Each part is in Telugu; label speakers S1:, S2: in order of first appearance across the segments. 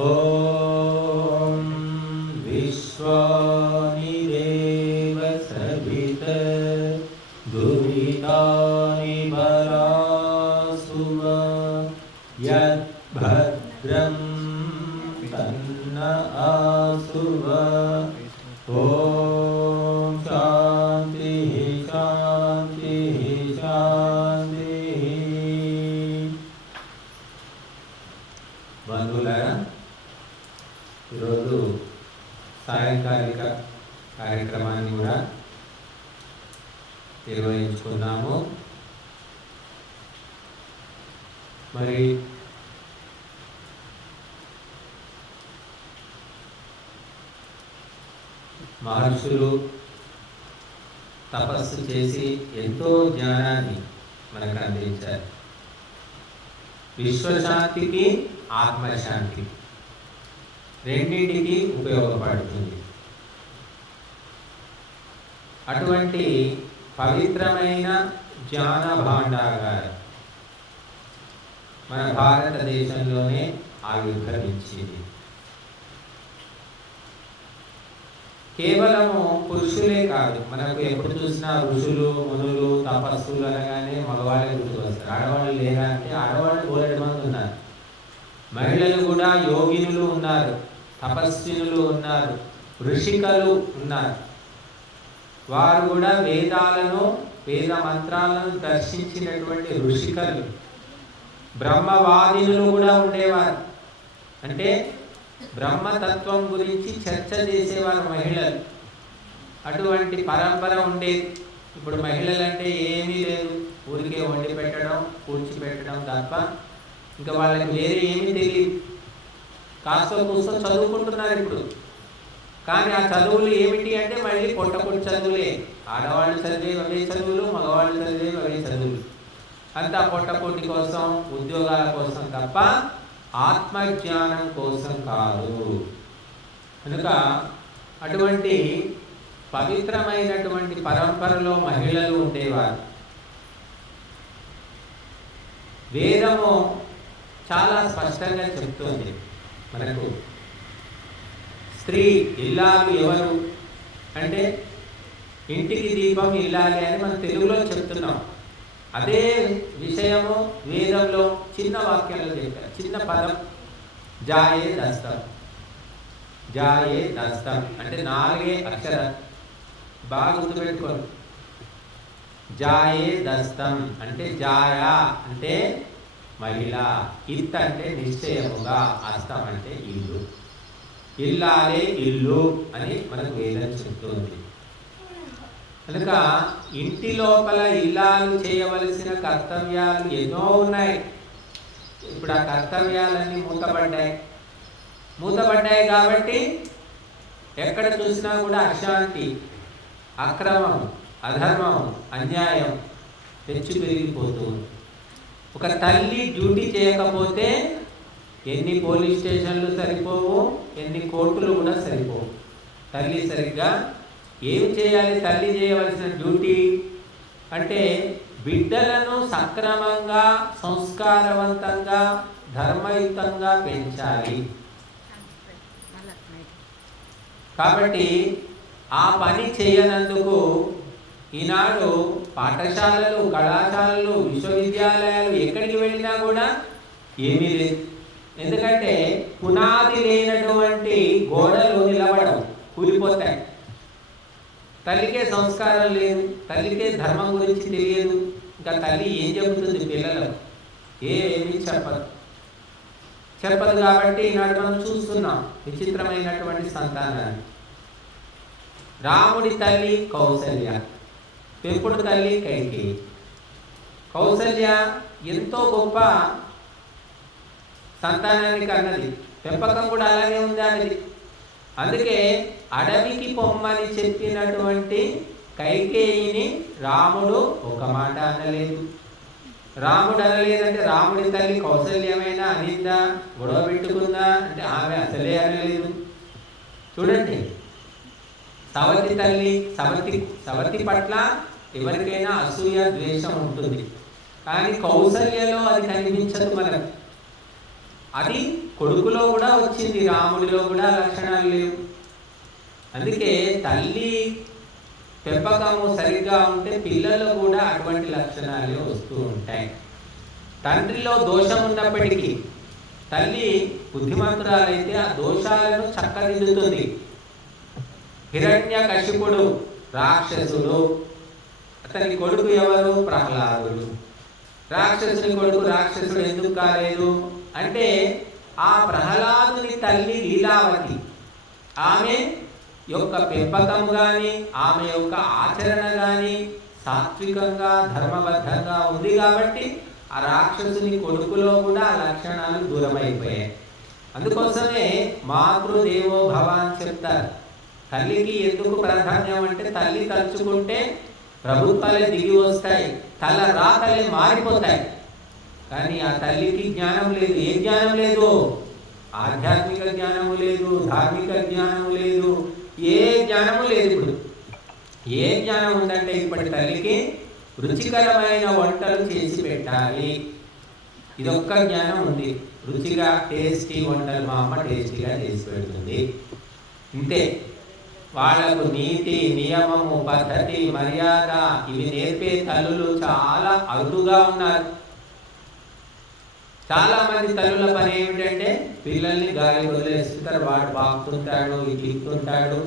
S1: Oh. నిర్వహించుకున్నాము. మరి మహర్షులు తపస్సు చేసి ఎంతో జ్ఞానాన్ని మనకు అందించారు. విశ్వశాంతికి ఆత్మశాంతి రెండింటికి ఉపయోగపడుతుంది. అటువంటి పవిత్రమైన జ్ఞాన భాండాగారం మన భారతదేశంలోనే ఆవిర్భవించింది కేవలము పురుషులే కాదు మనకు ఎప్పుడు చూసినా ఋషులు మునులు తపస్సులు అనగానే మగవాళ్ళే గుర్తు వస్తారు ఆడవాళ్ళు లేరా అంటే ఆడవాళ్ళు బోలెడు మంది ఉన్నారు. మహిళలు కూడా యోగినులు ఉన్నారు తపస్వినులు ఉన్నారు ఋషికలు ఉన్నారు. వారు కూడా వేదాలను వేద మంత్రాలను దర్శించినటువంటి ఋషికలు బ్రహ్మవాదినులు కూడా ఉండేవారు. అంటే బ్రహ్మతత్వం గురించి చర్చ చేసేవారు మహిళలు. అటువంటి పరంపర ఉండేది. ఇప్పుడు మహిళలు అంటే ఏమీ లేదు. ఊరికే వండి పెట్టడం కూర్చిపెట్టడం తప్ప ఇంకా వాళ్ళకి వేరే ఏమీ తెలియదు. కాస్త కూస్త చదువుకుంటున్నారు ఇప్పుడు. కానీ ఆ చదువులు ఏమిటి అంటే మళ్ళీ పొట్టపొట్టి చదువులే. ఆడవాళ్ళు చదివే అవే చదువులు మగవాళ్ళు చదివే అవే చదువులు. అంతా పొట్టపొట్టి కోసం ఉద్యోగాల కోసం తప్ప ఆత్మజ్ఞానం కోసం కాదు. కనుక అటువంటి పవిత్రమైనటువంటి పరంపరలో మహిళలు ఉండేవారు. వేదము చాలా స్పష్టంగా చెప్తుంది మనకు. స్త్రీ ఇల్లాలు ఎవరు? అంటే ఇంటికి దీపం ఇల్లాలి అని మనం తెలుగులో చెప్తున్నాం. అదే విషయము వేదంలో చిన్న వాక్యాలు చెప్పారు. చిన్న పదం. జాయే దస్తం. జాయే దస్తం. అంటే నాలుగే అక్షరం బాగా గుర్తుపెట్టుకోండి. జాయే దస్తం. అంటే జాయా అంటే మహిళ. ఇత్ అంటే నిశ్చయముగా. అస్తం అంటే ఇల్లు. ఇల్లాలే ఇల్లు అని మనకు వేదం చెప్తుంది. కనుక ఇంటి లోపల ఇల్లాలు చేయవలసిన కర్తవ్యాలు ఎన్నో ఉన్నాయి. ఇప్పుడు ఆ కర్తవ్యాలన్నీ మూతపడ్డాయి. మూతపడ్డాయి కాబట్టి ఎక్కడ చూసినా కూడా అశాంతి అక్రమం అధర్మం అన్యాయం తెచ్చి పెరిగిపోతుంది. ఒక తల్లి డ్యూటీ చేయకపోతే ఎన్ని పోలీస్ స్టేషన్లు సరిపోవు ఎన్ని కోర్టులు కూడా సరిపోవు. తల్లి సరిగ్గా ఏం చేయాలి తల్లి చేయవలసిన డ్యూటీ? అంటే బిడ్డలను సక్రమంగా సంస్కారవంతంగా ధర్మయుతంగా పెంచాలి. కాబట్టి ఆ పని చేయనందుకు ఈనాడు పాఠశాలలు కళాశాలలు విశ్వవిద్యాలయాలు ఎక్కడికి వెళ్ళినా కూడా ఏమీ లేదు. ఎందుకంటే పునాది లేనటువంటి గోడలు నిలబడవు కూలిపోతాయి. తల్లికే సంస్కారం లేదు తల్లికే ధర్మం గురించి తెలియదు. ఇంకా తల్లి ఏం చెబుతుంది పిల్లలకు? ఏమీ చెప్పదు. చెప్పదు కాబట్టి ఈనాడు మనం చూస్తున్నాం విచిత్రమైనటువంటి సంతానాన్ని. రాముడి తల్లి కౌసల్య పెంపుడు తల్లి కైకి కౌసల్య ఎంతో గొప్ప సంతానానికి అన్నది. పెంపకం కూడా అలాగే ఉంది అన్నది. అందుకే అడవికి పొమ్మని చెప్పినటువంటి కైకేయిని రాముడు ఒక మాట అనలేదు. రాముడు అనలేదంటే రాముడి తల్లి కౌసల్యమైనా అనిందా? గొడవ పెట్టుకుందా? అంటే ఆమె అసలే అనలేదు. చూడండి. సవతి తల్లి సవతి సవతి పట్ల ఎవరికైనా అసూయ ద్వేషం ఉంటుంది. కానీ కౌసల్యలో అది కనిపించదు మనకు. అది కొడుకులో కూడా వచ్చింది రాముడిలో కూడా లక్షణాలు లేవు. అందుకే తల్లి పెంపకము సరిగ్గా ఉంటే పిల్లల్లో కూడా అటువంటి లక్షణాలు వస్తూ ఉంటాయి. తండ్రిలో దోషం ఉన్నప్పటికీ తల్లి బుద్ధిమంతురాలైతే ఆ దోషాలను చక్కదిద్దుతుంది. హిరణ్య కశిపుడు రాక్షసుడు అతని కొడుకు ఎవరు? ప్రహ్లాదుడు. రాక్షసుని కొడుకు రాక్షసుడు ఎందుకు కాలేదు? అంటే ఆ ప్రహ్లాదుని తల్లి లీలావతి. ఆమె యొక్క పెంపకం కానీ ఆమె యొక్క ఆచరణ కానీ సాత్వికంగా ధర్మబద్ధంగా ఉంది కాబట్టి ఆ రాక్షసుని కొడుకులో కూడా ఆ లక్షణాలు దూరమైపోయాయి. అందుకోసమే మాతృదేవో భవాన్ చెప్తారు తల్లికి ఎందుకు ప్రాధాన్యం అంటే తల్లి తలుచుకుంటే ప్రభుత్వాలే దిగి వస్తాయి తల రాతలే మారిపోతాయి. కానీ ఆ తల్లికి జ్ఞానం లేదు. ఏ జ్ఞానం లేదు? ఆధ్యాత్మిక జ్ఞానము లేదు ధార్మిక జ్ఞానము లేదు. ఏ జ్ఞానము లేదు ఇప్పుడు. ఏ జ్ఞానం ఉందంటే ఇప్పటి తల్లికి రుచికరమైన వంటలు చేసి పెట్టాలి. ఇదొక్క జ్ఞానం ఉంది. రుచిగా టేస్టీ వంటలు మా అమ్మ టేస్టీగా చేసి పెడుతుంది. ఇంతే. వాళ్ళకు నీతి నియమము పద్ధతి మర్యాద ఇవి నేర్పే తల్లులు చాలా అరుదుగా ఉన్నారు. చాలా మంది తల్లుల పని ఏమిటంటే పిల్లల్ని గాలి వదిలేస్తుంటారు వాడు బాగుతుంటాడు ఇటు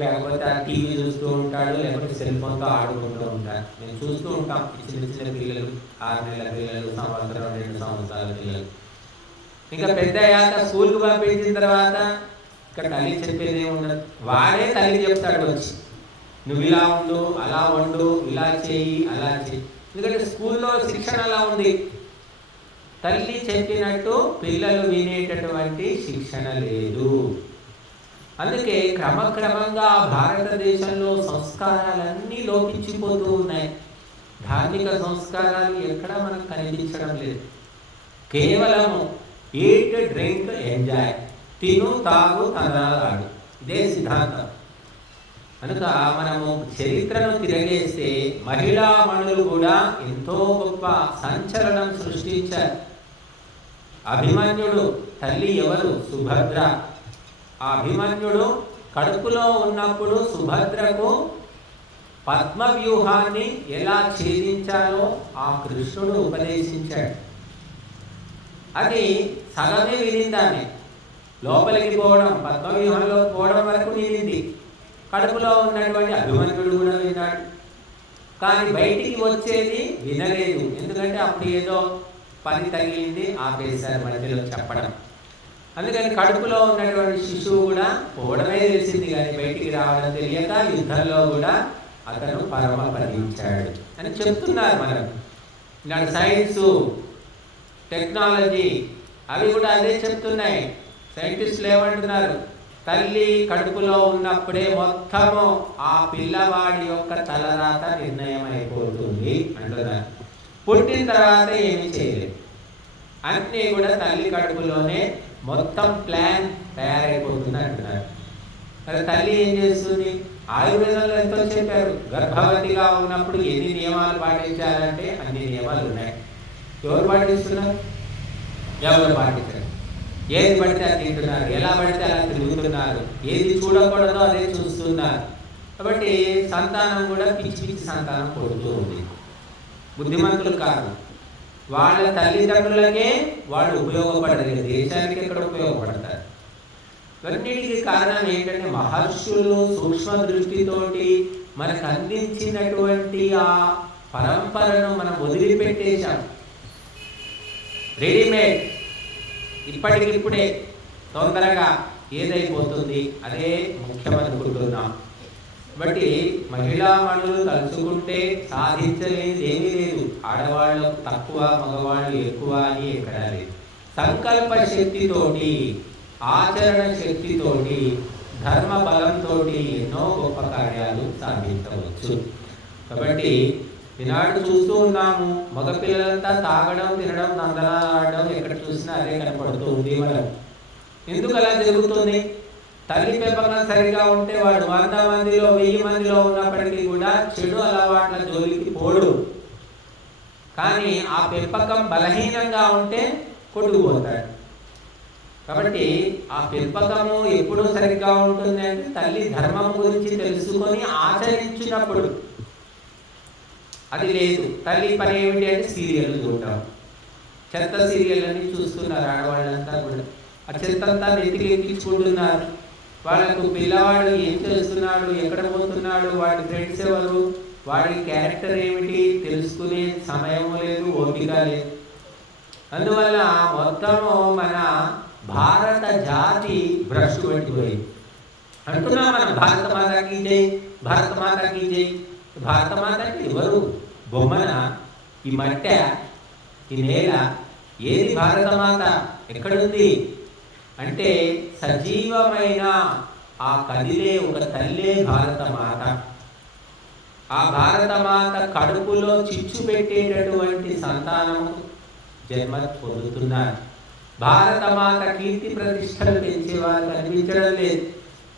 S1: లేకపోతే ఆ టీవీ చూస్తూ ఉంటాడు లేకపోతే సెల్ ఫోన్తో ఆడుకుంటూ ఉంటాడు మేము చూస్తూ ఉంటాం చిన్న చిన్న పిల్లలు ఆరు నెలల పిల్లలు సంవత్సరం రెండు సంవత్సరాల పిల్లలు. ఇంకా పెద్ద అయ్యాక స్కూల్కి పంపించిన తర్వాత ఇక్కడ తల్లి చెప్పేది ఏముండదు. వాడే తల్లి చెప్తాడు వచ్చి నువ్వు ఇలా ఉండు అలా వండు ఇలా చేయి అలా చేయి ఎందుకంటే స్కూల్లో శిక్షణ అలా ఉంది? తల్లి చెప్పినట్టు పిల్లలు వినేటటువంటి శిక్షణ లేదు. అందుకే క్రమక్రమంగా భారతదేశంలో సంస్కారాలన్నీ లోపించిపోతూ ఉన్నాయి. ధార్మిక సంస్కారాలు ఎక్కడ మనకు కనిపించడం లేదు. కేవలం ఈట్ డ్రింక్ ఎంజాయ్ తిను తాగు తనాడు ఇదే సిద్ధాంతం. కనుక మనము చరిత్రను తిరగేస్తే మహిళా మణులు కూడా ఎంతో గొప్ప సంచలనం సృష్టించారు. అభిమన్యుడు తల్లి ఎవరు? సుభద్ర. ఆ అభిమన్యుడు కడుపులో ఉన్నప్పుడు సుభద్రకు పద్మ వ్యూహాన్ని ఎలా ఛేదించాలో ఆ కృష్ణుడు ఉపదేశించాడు. అది సగమే వినిందామె లోపలికి పోవడం పద్మవ్యూహంలో పోవడం వరకు వినింది. కడుపులో ఉన్నటువంటి అభిమన్యుడు కూడా విన్నాడు. కానీ బయటికి వచ్చేది వినలేదు. ఎందుకంటే అప్పుడు ఏదో పని తగిలింది ఆపేశారు మధ్యలో చెప్పడం. అందుకని కడుపులో ఉన్నటువంటి శిశువు కూడా పోవడమే తెలిసింది కానీ బయటికి రావడం తెలియక యుద్ధంలో కూడా అతను పరమపదించాడు అని చెప్తున్నారు మనం ఇలాంటి సైన్స్ టెక్నాలజీ అవి కూడా అదే చెప్తున్నాయి. సైంటిస్టులు ఏమంటున్నారు? తల్లి కడుపులో ఉన్నప్పుడే మొత్తము ఆ పిల్లవాడి యొక్క తలరాత నిర్ణయం అయిపోయింది పుట్టిన తర్వాత ఏమి చేయలేదు. అన్నీ కూడా తల్లి కడుపులోనే మొత్తం ప్లాన్ తయారైపోతుంది అంటున్నారు. మరి తల్లి ఏం చేస్తుంది? ఆయుర్వేదంలో ఎంతో చెప్పారు. గర్భవతిగా ఉన్నప్పుడు ఎన్ని నియమాలు పాటించాలంటే అన్ని నియమాలు ఉన్నాయి. ఎవరు పాటిస్తున్నారు? ఎవరు పాటించారు? ఏది పడితే అది తింటున్నారు. ఎలా పడితే అలా తిరుగుతున్నారు. ఏది చూడకూడదో అదే చూస్తున్నారు. కాబట్టి సంతానం కూడా పిచ్చి పిచ్చి సంతానం కొడుతూ ఉంది. బుద్ధిమంతులు కాదు. వాళ్ళ తల్లిదండ్రులకే వాళ్ళు ఉపయోగపడలేదు దేశానికి ఎక్కడ ఉపయోగపడతారు? ఇవన్నిటికి కారణం ఏంటంటే మహర్షులు సూక్ష్మ దృష్టితోటి మనకు అందించినటువంటి ఆ పరంపరను మనం వదిలిపెట్టేశాం. రెడీమేడ్ ఇప్పటికిప్పుడే తొందరగా ఏదైపోతుంది అదే ముఖ్యమనుకుంటున్నాం. బట్టి మహిళా మనులు తలుచుకుంటే సాధించలేనిది ఏమీ లేదు. ఆడవాళ్ళు తక్కువ మగవాళ్ళు ఎక్కువ అని ఇక్కడ లేదు. సంకల్ప శక్తితోటి ఆచరణ శక్తితోటి ధర్మ బలంతో ఎన్నో గొప్ప కార్యాలు సాధించవచ్చు. కాబట్టి ఈనాడు చూస్తూ ఉన్నాము మగపిల్లలంతా తాగడం తినడం నందనాడడం ఎక్కడ చూసినా అదే కనపడుతుంది మనం ఎందుకు అలా జరుగుతుంది? తల్లి పెంపకం సరిగా ఉంటే వాడు వంద మందిలో వెయ్యి మందిలో ఉన్నప్పటికీ కూడా చెడు అలవాట్ల జోలికి పోడు. కానీ ఆ పెంపకం బలహీనంగా ఉంటే కొట్టుకుపోతాడు. కాబట్టి ఆ పెంపకము ఎప్పుడు సరిగ్గా ఉంటుంది అంటే తల్లి ధర్మం గురించి తెలుసుకొని ఆచరించినప్పుడు. అది లేదు. తల్లి పని ఏమిటి అంటే సీరియల్ చూడటం. చెత్త సీరియల్ అని చూస్తున్నారు ఆడవాళ్ళంతా కూడా. ఆ చెత్త అంతా నెత్తికి ఎక్కించుకుంటున్నారు. వాళ్ళకు పిల్లవాడు ఏం చేస్తున్నాడు? ఎక్కడ పోతున్నాడు? వాడి ఫ్రెండ్స్ ఎవరు? వాడి క్యారెక్టర్ ఏమిటి? తెలుసుకునే సమయం లేదు ఓపిక లేదు. అందువల్ల మొత్తము మన భారత జాతి భ్రష్టు పట్టిపోయింది అంటున్నా మనం భారత మాతకి జై భారత మాతకి జై. భారత మాతకి ఎవరు? బొమ్మన ఈ మట్టె ఈ నేల ఏది భారత మాత? ఎక్కడుంది? అంటే సజీవమైన ఆ కదిలే ఒక తల్లే భారత మాత. ఆ భారత మాత కడుపులో చిచ్చు పెట్టేటటువంటి సంతానము జన్మ పొందుతున్నారు భారత మాత కీర్తి ప్రతిష్టలు పెంచేవారు కనిపించడం లేదు.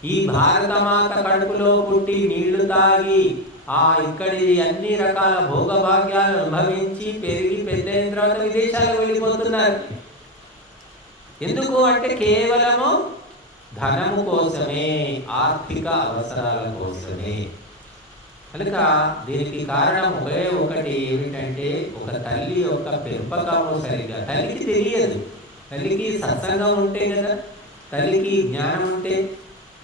S1: ఈ భారత మాత కడుపులో పుట్టి నీళ్ళు తాగి ఆ ఇక్కడి అన్ని రకాల భోగభాగ్యాలు అనుభవించి పెరిగి పెద్ద తర్వాత విదేశాలకు వెళ్ళిపోతున్నారు. ఎందుకు అంటే కేవలము ధనము కోసమే ఆర్థిక అవసరాల కోసమే. కనుక దీనికి కారణం ఒకే ఒకటి ఏమిటంటే ఒక తల్లి యొక్క పెంపకము సరిగ్గా తల్లికి తెలియదు. తల్లికి సత్సంగం ఉంటే కదా తల్లికి జ్ఞానం ఉంటే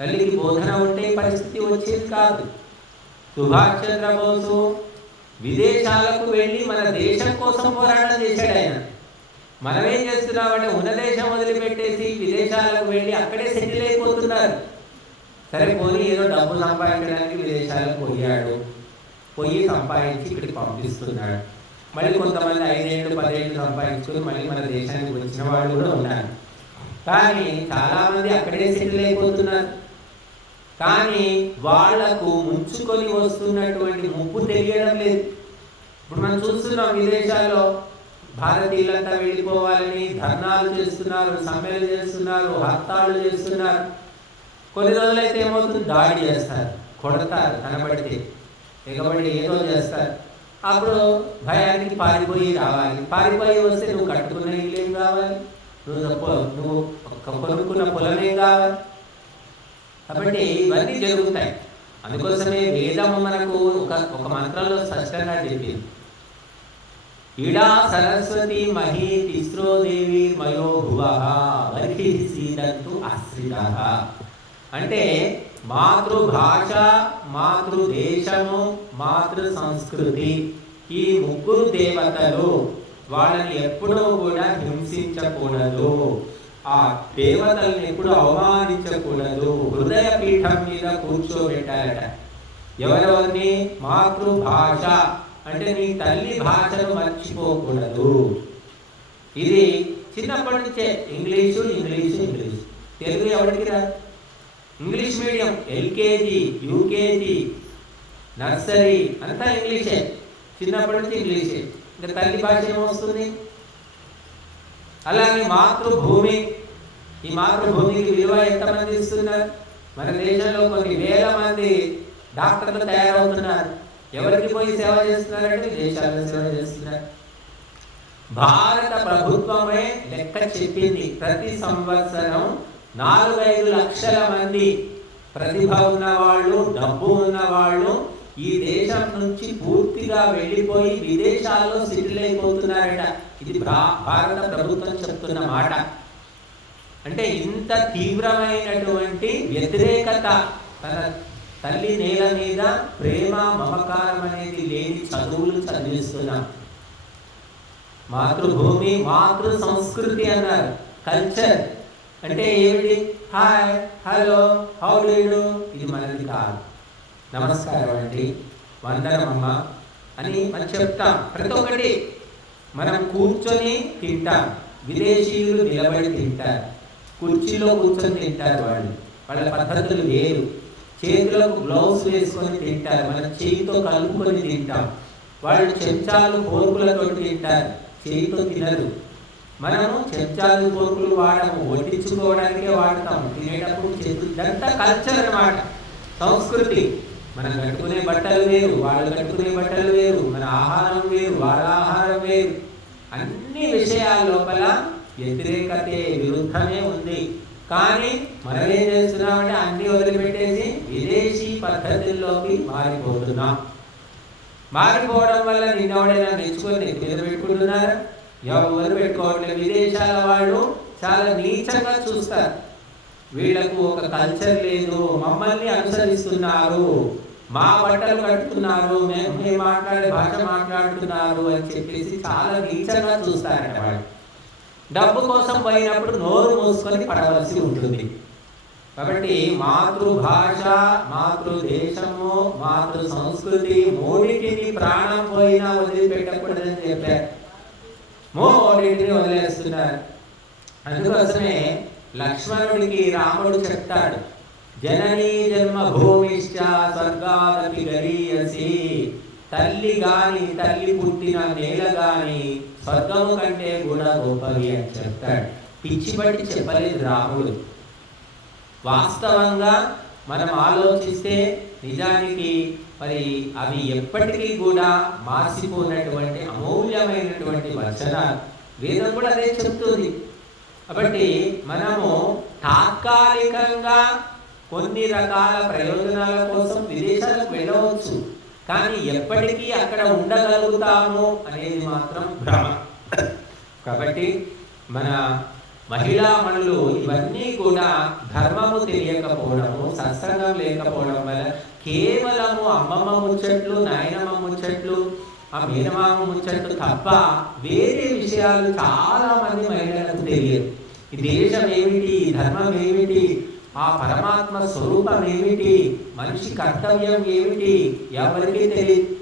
S1: తల్లికి బోధన ఉంటే పరిస్థితి వచ్చేది కాదు. సుభాష్ చంద్రబోసు విదేశాలకు వెళ్ళి మన దేశం కోసం పోరాటం చేశాడు ఆయన. మనం ఏం చేస్తున్నామంటే ఉన్న దేశం వదిలిపెట్టేసి విదేశాలకు వెళ్ళి అక్కడే సెటిల్ అయిపోతున్నారు. సరే పోనీ ఏదో డబ్బు సంపాదించడానికి విదేశాలకు పోయాడు. పోయి సంపాదించి ఇక్కడికి పంపిస్తున్నాడు. మళ్ళీ కొంతమంది ఐదేళ్ళు పదేళ్ళు సంపాదించుకుని మళ్ళీ మన దేశానికి వచ్చిన వాళ్ళు కూడా ఉన్నారు. కానీ చాలామంది అక్కడే సెటిల్ అయిపోతున్నారు. కానీ వాళ్ళకు ముంచుకొని వస్తున్నటువంటి ముప్పు తెలియడం లేదు. ఇప్పుడు మనం చూస్తున్నాం విదేశాల్లో భారతీయులంతా వెళ్ళిపోవాలని ధర్నాలు చేస్తున్నారు సమ్మెలు చేస్తున్నారు హత్తాలు చేస్తున్నారు. కొన్ని రోజులైతే ఏమవుతుంది? దాడి చేస్తారు కొడతారు కనబడితే. ఎగబడి ఏదో చేస్తారు. అప్పుడు భయానికి పారిపోయి రావాలి. పారిపోయి వస్తే నువ్వు కట్టుకున్న ఇల్లేం ఏం కావాలి? నువ్వు తప్ప- నువ్వు కొనుక్కున్న పొలమేం కావాలి? కాబట్టి ఇవన్నీ జరుగుతాయి. అందుకోసమే వేదము మనకు ఒక ఒక మంత్రంలో స్పష్టంగా చెప్పింది. ఇడా సరస్వతి మహీ తిస్రో దేవి మయో భువ బర్హి ఆశ్రిత. అంటే మాతృభాష మాతృదేశము మాతృ సంస్కృతి ఈ ముగ్గురు దేవతలు వాళ్ళని ఎప్పుడూ కూడా హింసించకూడదు. ఆ దేవతల్ని ఎప్పుడు అవమానించకూడదు. హృదయ పీఠం మీద కూర్చోబెట్టారట. ఎవరెవరిని? మాతృభాష. అంటే నీ తల్లి భాషను మర్చిపోకూడదు. ఇది చిన్నప్పటి నుంచే ఇంగ్లీషు ఇంగ్లీషు ఇంగ్లీషు. తెలుగు ఎవరికి రాదు? English medium LKG UKG nursery అంతా ఇంగ్లీషే. చిన్నప్పటి నుంచి ఇంగ్లీషే. ఇంకా తల్లి భాష ఏమొస్తుంది? అలాగే మాతృభూమి. ఈ మాతృభూమికి విలువ ఎంతమంది ఇస్తున్నారు? మన దేశంలో కొన్ని వేల మంది డాక్టర్లు తయారవుతున్నారు. ఎవరికి పోయి సేవ చేస్తున్నారంటే దేశాల్లో సేవ చేస్తున్నారు. భారత ప్రభుత్వమే లెక్క చెప్పింది. ప్రతి సంవత్సరం నాలుగైదు లక్షల మంది ప్రతిభ ఉన్న వాళ్ళు డబ్బు ఉన్న వాళ్ళు ఈ దేశం నుంచి పూర్తిగా వెళ్ళిపోయి విదేశాల్లో సెటిల్ అయిపోతున్నారట. ఇది భారత ప్రభుత్వం చెప్తున్న మాట. అంటే ఇంత తీవ్రమైనటువంటి వ్యతిరేకత తన తల్లి నేల మీద ప్రేమ మమకారం అనేది లేని చదువులు చదివిస్తున్నాం. మాతృభూమి మాతృ సంస్కృతి అన్నారు. కల్చర్ అంటే ఏమిటి? హాయ్ హలో హౌ డు ఇది మనది కాదు. నమస్కారం అండి. వందనం అని మనం చెప్తాం. ప్రతి ఒక్కటి మనం కూర్చొని తింటాం. విదేశీయులు నిలబడి తింటారు. కుర్చీలో కూర్చొని తింటారు వాళ్ళు. వాళ్ళ పద్ధతులు వేరు. చేతులకు గ్లౌస్ వేసుకొని తింటారు. మన చేయితో కలుపుకొని తింటాం. వాళ్ళు చెంచాలు పోర్కులతో తింటారు. చేయితో తినరు. మనము చెంచాలు పోర్కులు వాడము. వడ్డించుకోవడానికే వాడతాం. తినేటప్పుడు చేతు ఇదంతా కల్చర్ అన్నమాట. సంస్కృతి. మనం కట్టుకునే బట్టలు వేరు వాళ్ళు కట్టుకునే బట్టలు వేరు మన ఆహారం వేరు వాళ్ళ ఆహారం వేరు. అన్ని విషయాల లోపల వ్యతిరేకతే విరుద్ధమే ఉంది. కానీ మనం ఏం చేస్తున్నామంటే అన్ని వదిలిపెట్టేసి విదేశీ పద్ధతుల్లోకి మారిపోతున్నాం. మారిపోవడం వల్ల నిన్నెవడైనా నేర్చుకొని నెత్తి పెట్టుకుంటున్నారా? ఎవరు పెట్టుకోవట్లేదు విదేశాల వాళ్ళు చాలా నీచంగా చూస్తారు. వీళ్ళకు ఒక కల్చర్ లేదు. మమ్మల్ని అనుసరిస్తున్నారు. మా బట్టలు కట్టుతున్నారు మేము మేము మాట్లాడే భాష మాట్లాడుతున్నారు అని చెప్పేసి చాలా నీచంగా చూస్తారట వాళ్ళు. డబ్బు కోసం పోయినప్పుడు నోరు మూసుకొని పడవలసి ఉంటుంది. కాబట్టి మాతృభాష మాతృదేశము మాతృ సంస్కృతి మూడింటిని ప్రాణం పోయినా వదిలిపెట్టకూడదని చెప్పారు మూడింటిని వదిలేస్తున్నారు. అందుకోసమే లక్ష్మణుడికి రాముడు చెప్తాడు జననీ జన్మభూమిశ్చ స్వర్గాదపి గరీయసి తల్లి గాని తల్లి పుట్టిన నేల గాని స్వర్గము కంటే కూడా గొప్పవి అని చెప్తాడు. పిచ్చి పట్టి చెప్పలేదు రాముడు. వాస్తవంగా మనం ఆలోచిస్తే నిజానికి మరి అవి ఎప్పటికీ కూడా మాసిపోయినటువంటి అమూల్యమైనటువంటి వచనాలు. వేదం కూడా అదే చెప్తుంది. కాబట్టి మనము తాత్కాలికంగా కొన్ని రకాల ప్రయోజనాల కోసం విదేశాలకు వెళ్ళవచ్చు. కానీ ఎప్పటికీ అక్కడ ఉండగలుగుతాము అనేది మాత్రం భ్రమ. కాబట్టి మన మహిళా మనులు ఇవన్నీ కూడా ధర్మము తెలియకపోవడము సత్సంగం లేకపోవడం వల్ల కేవలము అమ్మమ్మ ముచ్చట్లు నాయనమ్మ ముచ్చట్లు ఆ మేనమామ ముచ్చట్లు తప్ప వేరే విషయాలు చాలా మంది మహిళలకు తెలియదు. ఈ దేశం ఏమిటి ధర్మం ఏమిటి ఆ పరమాత్మ స్వరూపం ఏమిటి మనిషి కర్తవ్యం ఏమిటి ఎవరికి తెలియదు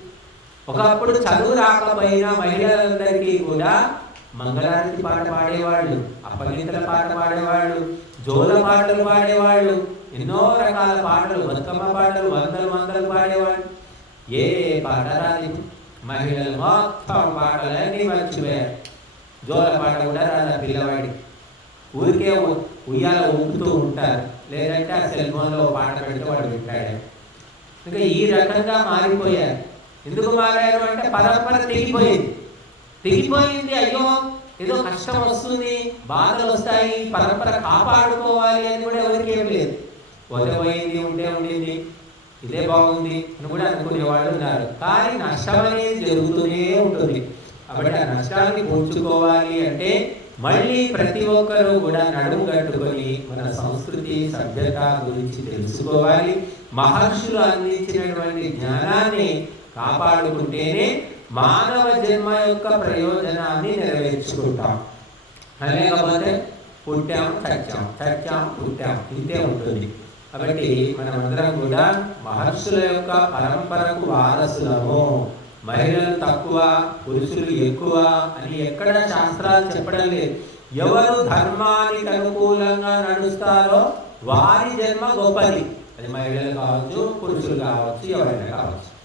S1: ఒకప్పుడు చదువు రాకపోయిన మహిళలందరికీ కూడా మంగళారతి పాట పాడేవాళ్ళు అప్పగింతల పాట పాడేవాళ్ళు జోల పాటలు పాడేవాళ్ళు ఎన్నో రకాల పాటలు బతుకమ్మ పాటలు వందలు వందలు పాడేవాళ్ళు. ఏ పాట రాదు మహిళలు మొత్తం పాటలన్నీ మర్చిపోయారు. జోల పాట కూడా రాదు పిల్లవాడి ఊరికే ఉయ్యాల ఊపుతూ ఉంటారు. లేదంటే ఆ సెల్ ఫోన్లో పాట పెడితే వాడు వింటాడు. ఇంకా ఈ రకంగా మారిపోయారు. ఎందుకు మారారు అంటే పరంపర తెగిపోయింది. తెగిపోయింది అయ్యో ఏదో కష్టం వస్తుంది బాధలు వస్తాయి పరంపర కాపాడుకోవాలి అని కూడా ఎవరికి ఏం లేదు. వదిలిపోయింది ఉంటే ఉండింది ఇదే బాగుంది అని కూడా అనుకునేవాళ్ళు ఉన్నారు. కానీ నష్టం అనేది జరుగుతూనే ఉంటుంది. కాబట్టి ఆ నష్టాన్ని పూడ్చుకోవాలి అంటే మళ్ళీ ప్రతి ఒక్కరూ కూడా నడుము కట్టుకొని మన సంస్కృతి సభ్యత గురించి తెలుసుకోవాలి. మహర్షులు అందించినటువంటి జ్ఞానాన్ని కాపాడుకుంటేనే మానవ జన్మ యొక్క ప్రయోజనాన్ని నెరవేర్చుకుంటాం. లేకపోతే పుట్టాం చచ్చాం చచ్చాం పుట్టాం ఇంతే ఉంటుంది. కాబట్టి మనమందరం కూడా మహర్షుల యొక్క పరంపరకు వారసులము. మహిళలు తక్కువ పురుషులు ఎక్కువ అని ఎక్కడ శాస్త్రాలు చెప్పడం లేదు. ఎవరు ధర్మానికి అనుకూలంగా నడుస్తారో వారి జన్మ గొప్పది. అది మహిళలు కావచ్చు పురుషులు కావచ్చు ఎవరైనా కావచ్చు.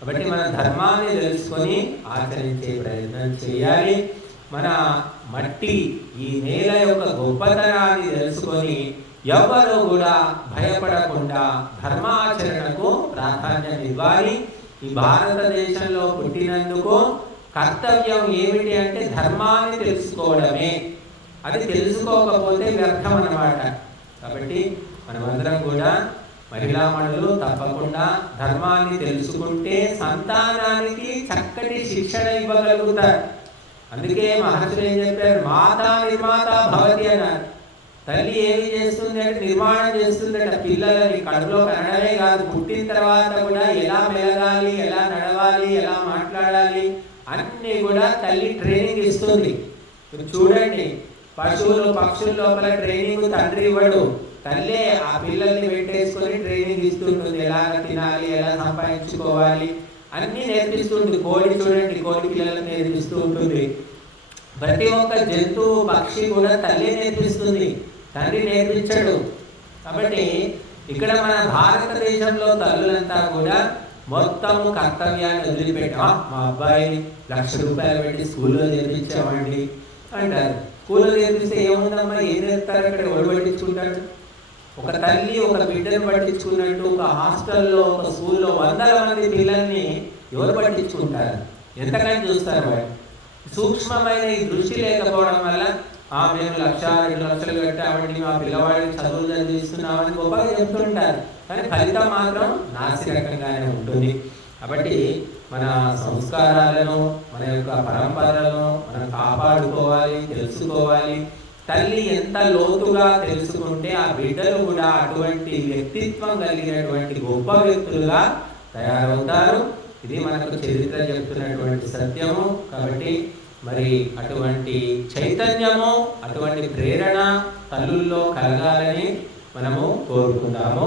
S1: కాబట్టి మన ధర్మాన్ని తెలుసుకొని ఆచరించే ప్రయత్నం చేయాలి. మన మట్టి ఈ నేల యొక్క గొప్పతనాన్ని తెలుసుకొని ఎవ్వరూ కూడా భయపడకుండా ధర్మాచరణకు ప్రాధాన్యం ఇవ్వాలి. ఈ భారతదేశంలో పుట్టినందుకు కర్తవ్యం ఏమిటి అంటే ధర్మాన్ని తెలుసుకోవడమే. అది తెలుసుకోకపోతే వ్యర్థం అన్నమాట. కాబట్టి మనమందరం కూడా మహిళా మనులు తప్పకుండా ధర్మాన్ని తెలుసుకుంటే సంతానానికి చక్కటి శిక్షణ ఇవ్వగలుగుతారు. అందుకే మహర్షులు ఏం చెప్పారు? మాతా నిర్మాత భవతి అన్నారు. తల్లి ఏమి చేస్తుంది అంటే నిర్మాణం చేస్తుందట పిల్లలని కడుపులో కనడమే కాదు పుట్టిన తర్వాత కూడా ఎలా మెలగాలి ఎలా నడవాలి ఎలా మాట్లాడాలి అన్నీ కూడా తల్లి ట్రైనింగ్ ఇస్తుంది. చూడండి పశువులు పక్షుల లోపల ట్రైనింగ్ తండ్రి ఇవ్వడు. తల్లే ఆ పిల్లల్ని పెట్టేసుకొని ట్రైనింగ్ ఇస్తుంటుంది. ఎలా తినాలి ఎలా సంపాదించుకోవాలి అన్నీ నేర్పిస్తుంది. కోడి చూడండి కోడి పిల్లలకు నేర్పిస్తూ ఉంటుంది. ప్రతి ఒక్క జంతువు పక్షి కూడా తల్లి నేర్పిస్తుంది. తండ్రి నేర్పించాడు. కాబట్టి ఇక్కడ మన భారతదేశంలో తల్లులంతా కూడా మొత్తము కర్తవ్యాన్ని వదిలిపెట్టా మా అబ్బాయి లక్ష రూపాయలు పెట్టి స్కూల్లో నేర్పించామండి అంటారు. స్కూల్లో నేర్పిస్తే ఏముందమ్మా? ఏం చేస్తారు అక్కడ ఎవరు పట్టించుకుంటాడు ఒక తల్లి ఒక బిడ్డను పట్టించుకున్నట్టు ఒక హాస్టల్లో ఒక స్కూల్లో వందల మంది పిల్లల్ని ఎవరు పట్టించుకుంటారు? ఎంతకని చూస్తారు సూక్ష్మమైన ఈ దృష్టి లేకపోవడం వల్ల ఆ మేము లక్ష రెండు లక్షలు కట్టామండి మా పిల్లవాడిని చదువులు చదివిస్తున్నామని గొప్పగా చెప్తుంటారు. కానీ ఫలితం మాత్రం నాసిరకంగానే ఉంటుంది. కాబట్టి మన సంస్కారాలను మన యొక్క పరంపరలను మనం కాపాడుకోవాలి తెలుసుకోవాలి. తల్లి ఎంత లోతుగా తెలుసుకుంటే ఆ బిడ్డలు కూడా అటువంటి వ్యక్తిత్వం కలిగినటువంటి గొప్ప వ్యక్తులుగా తయారవుతారు. ఇది మనకు చరిత్ర చెప్తున్నటువంటి సత్యము. కాబట్టి మరి అటువంటి చైతన్యము అటువంటి ప్రేరణ తల్లుల్లో కలగాలని మనము కోరుకుందాము